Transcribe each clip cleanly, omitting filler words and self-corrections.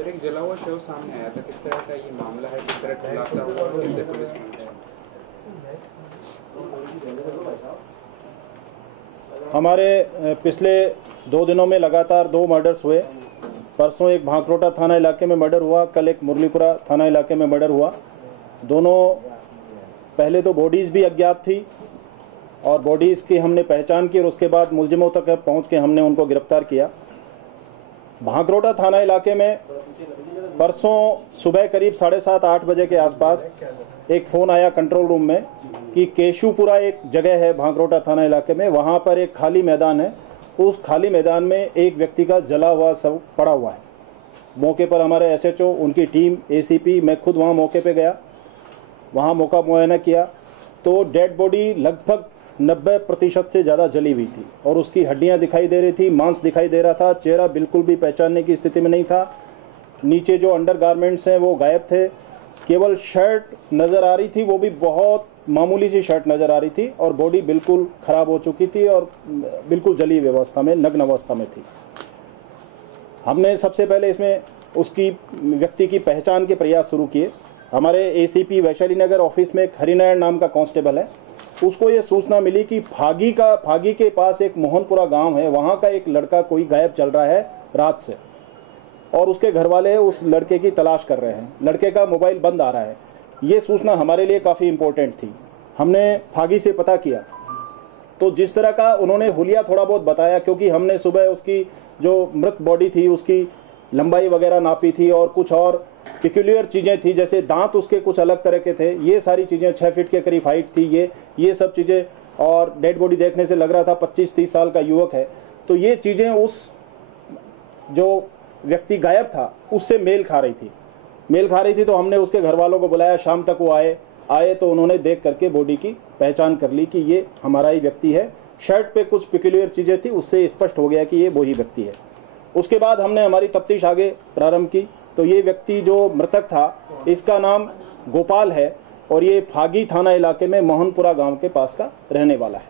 Sir, एक जला हुआ शव सामने आया था, किस तरह का ये मामला है, किस तरह खुलासा हुआ और कैसे पुलिस पहुंची? हमारे पिछले 2 दिनों में लगातार 2 मर्डर्स हुए। परसों एक भांकरोटा थाना इलाके में मर्डर हुआ, कल एक मुरलीपुरा थाना इलाके में मर्डर हुआ। दोनों पहले तो बॉडीज़ भी अज्ञात थी और बॉडीज़ की हमने पहचान की और उसके बाद मुलजिमों तक पहुंच के हमने उनको गिरफ्तार किया। भांकरोटा थाना इलाके में परसों सुबह करीब 7:30-8 बजे के आसपास एक फ़ोन आया कंट्रोल रूम में कि केशुपुरा एक जगह है भांकरोटा थाना इलाके में, वहाँ पर एक खाली मैदान है। उस खाली मैदान में एक व्यक्ति का जला हुआ शव पड़ा हुआ है। मौके पर हमारे SHO, उनकी टीम, ACP, मैं खुद वहाँ मौके पे गया, वहाँ मौका मुआयना किया तो डेड बॉडी लगभग 90% से ज़्यादा जली हुई थी और उसकी हड्डियाँ दिखाई दे रही थी, मांस दिखाई दे रहा था, चेहरा बिल्कुल भी पहचानने की स्थिति में नहीं था। नीचे जो अंडर गारमेंट्स हैं वो गायब थे, केवल शर्ट नज़र आ रही थी, वो भी बहुत मामूली सी शर्ट नज़र आ रही थी और बॉडी बिल्कुल ख़राब हो चुकी थी और बिल्कुल जली हुई अवस्था में, नग्न अवस्था में थी। हमने सबसे पहले इसमें उसकी व्यक्ति की पहचान के प्रयास शुरू किए। हमारे ACP वैशाली नगर ऑफिस में एक हरिनारायण नाम का कांस्टेबल है, उसको ये सूचना मिली कि फागी के पास एक मोहनपुरा गांव है, वहाँ का एक लड़का कोई गायब चल रहा है रात से और उसके घर वाले उस लड़के की तलाश कर रहे हैं। लड़के का मोबाइल बंद आ रहा है। ये सूचना हमारे लिए काफ़ी इम्पोर्टेंट थी। हमने फागी से पता किया तो जिस तरह का उन्होंने हुलिया थोड़ा बहुत बताया, क्योंकि हमने सुबह उसकी जो मृत बॉडी थी उसकी लंबाई वगैरह नापी थी और कुछ और पिक्यूलियर चीज़ें थी, जैसे दांत उसके कुछ अलग तरह के थे, ये सारी चीज़ें 6 फीट के करीब हाइट थी, ये सब चीज़ें, और डेड बॉडी देखने से लग रहा था 25-30 साल का युवक है। तो ये चीज़ें उस जो व्यक्ति गायब था उससे मेल खा रही थी तो हमने उसके घर वालों को बुलाया। शाम तक वो आए तो उन्होंने देख करके बॉडी की पहचान कर ली कि ये हमारा ही व्यक्ति है। शर्ट पे कुछ पिक्यूलियर चीज़ें थी, उससे स्पष्ट हो गया कि ये वही व्यक्ति है। उसके बाद हमने हमारी तफ्तीश आगे प्रारंभ की तो ये व्यक्ति जो मृतक था इसका नाम गोपाल है और ये फागी थाना इलाके में मोहनपुरा गांव के पास का रहने वाला है।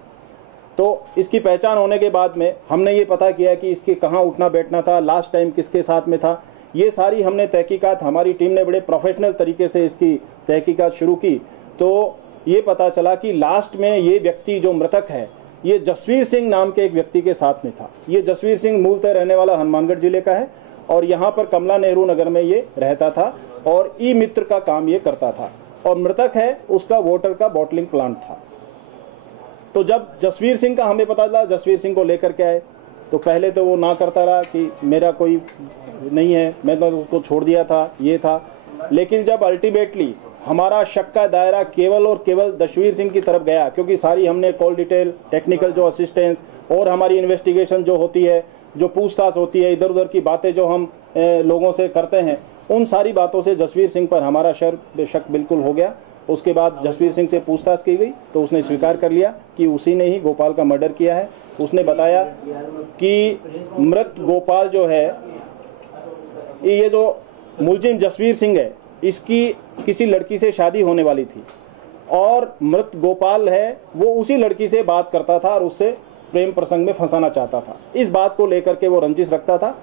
तो इसकी पहचान होने के बाद में हमने ये पता किया कि इसके कहाँ उठना बैठना था, लास्ट टाइम किसके साथ में था, ये सारी हमने तहकीकात, हमारी टीम ने बड़े प्रोफेशनल तरीके से इसकी तहकीकात शुरू की। तो ये पता चला कि लास्ट में ये व्यक्ति जो मृतक है ये जसवीर सिंह नाम के एक व्यक्ति के साथ में था। ये जसवीर सिंह मूलतः रहने वाला हनुमानगढ़ जिले का है और यहाँ पर कमला नेहरू नगर में ये रहता था और ई मित्र का काम ये करता था और मृतक है उसका वाटर का बॉटलिंग प्लांट था। तो जब जसवीर सिंह का हमें पता चला, जसवीर सिंह को लेकर के आए तो पहले तो वो ना करता रहा कि मेरा कोई नहीं है, मैं तो उसको छोड़ दिया था, ये था। लेकिन जब अल्टीमेटली हमारा शक का दायरा केवल और केवल जसवीर सिंह की तरफ गया, क्योंकि सारी हमने कॉल डिटेल, टेक्निकल जो असिस्टेंस और हमारी इन्वेस्टिगेशन जो होती है, जो पूछताछ होती है, इधर उधर की बातें जो हम लोगों से करते हैं, उन सारी बातों से जसवीर सिंह पर हमारा शक बिल्कुल हो गया। उसके बाद जसवीर सिंह से पूछताछ की गई तो उसने स्वीकार कर लिया कि उसी ने ही गोपाल का मर्डर किया है। उसने बताया कि मृत गोपाल जो है, ये जो मुलजिम जसवीर सिंह है, इसकी किसी लड़की से शादी होने वाली थी और मृत गोपाल है वो उसी लड़की से बात करता था और उससे प्रेम प्रसंग में फंसाना चाहता था। इस बात को लेकर के वो रंजिश रखता था।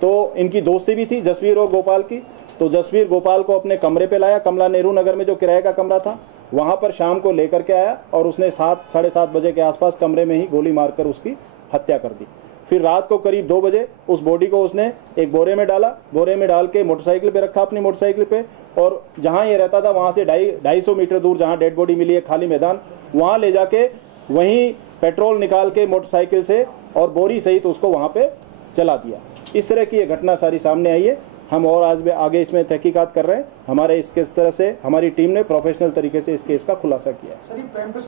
तो इनकी दोस्ती भी थी जसवीर और गोपाल की। तो जसवीर गोपाल को अपने कमरे पे लाया, कमला नेहरू नगर में जो किराए का कमरा था वहाँ पर शाम को लेकर के आया और उसने 7-7:30 बजे के आसपास कमरे में ही गोली मारकर उसकी हत्या कर दी। फिर रात को करीब 2 बजे उस बॉडी को उसने एक बोरे में डाला, बोरे में डाल के मोटरसाइकिल पे रखा, अपनी मोटरसाइकिल पे, और जहाँ ये रहता था वहाँ से 250 मीटर दूर जहाँ डेड बॉडी मिली है, खाली मैदान, वहाँ ले जाके वहीं पेट्रोल निकाल के मोटरसाइकिल से और बोरी सहित उसको वहाँ पे जला दिया। इस तरह की ये घटना सारी सामने आई है। हम और आज भी आगे इसमें तहकीकात कर रहे हैं। हमारे इस तरह से हमारी टीम ने प्रोफेशनल तरीके से इस केस का खुलासा किया है।